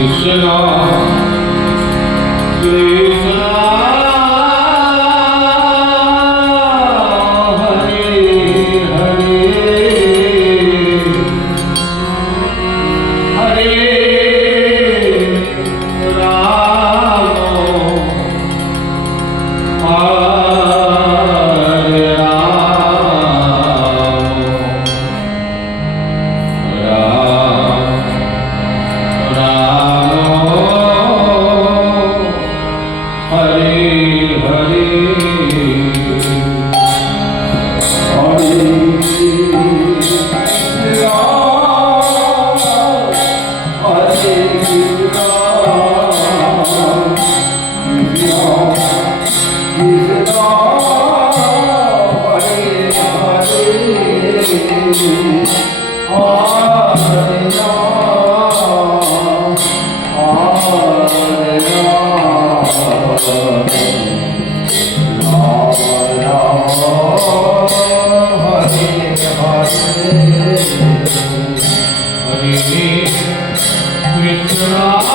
你是那。Hare Krishna.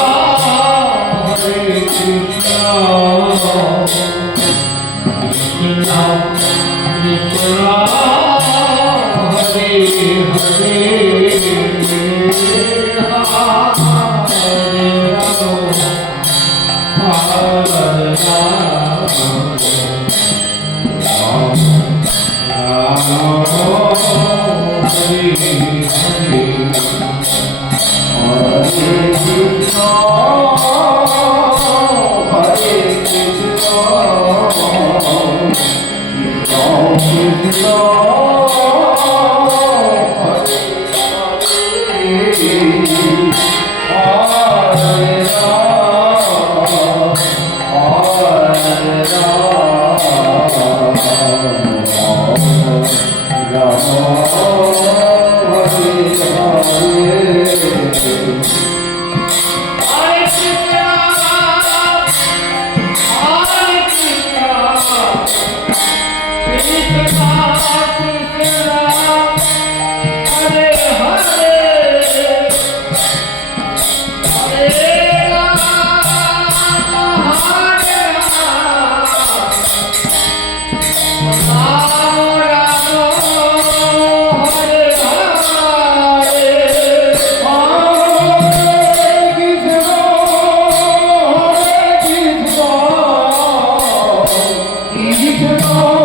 E me é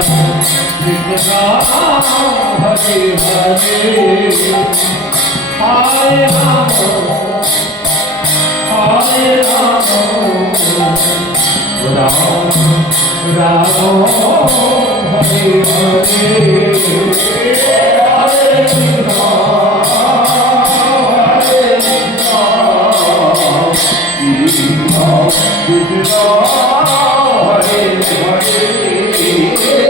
Hare Hare Hare Rama Hare Rama Ram Ram Hare Hare Hare Rama Hare Rama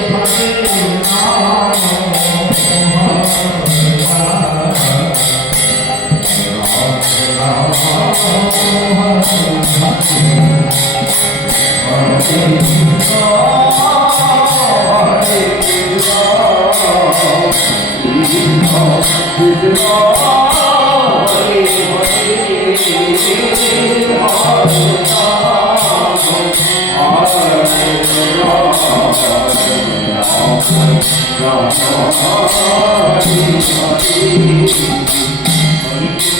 Oh,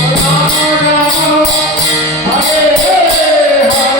Hare Hare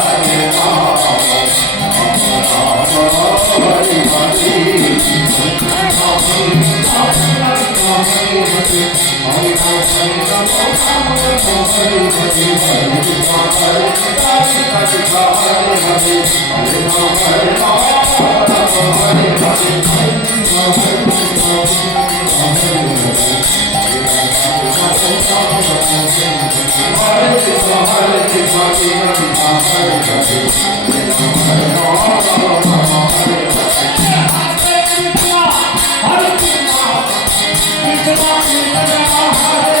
Hare Hare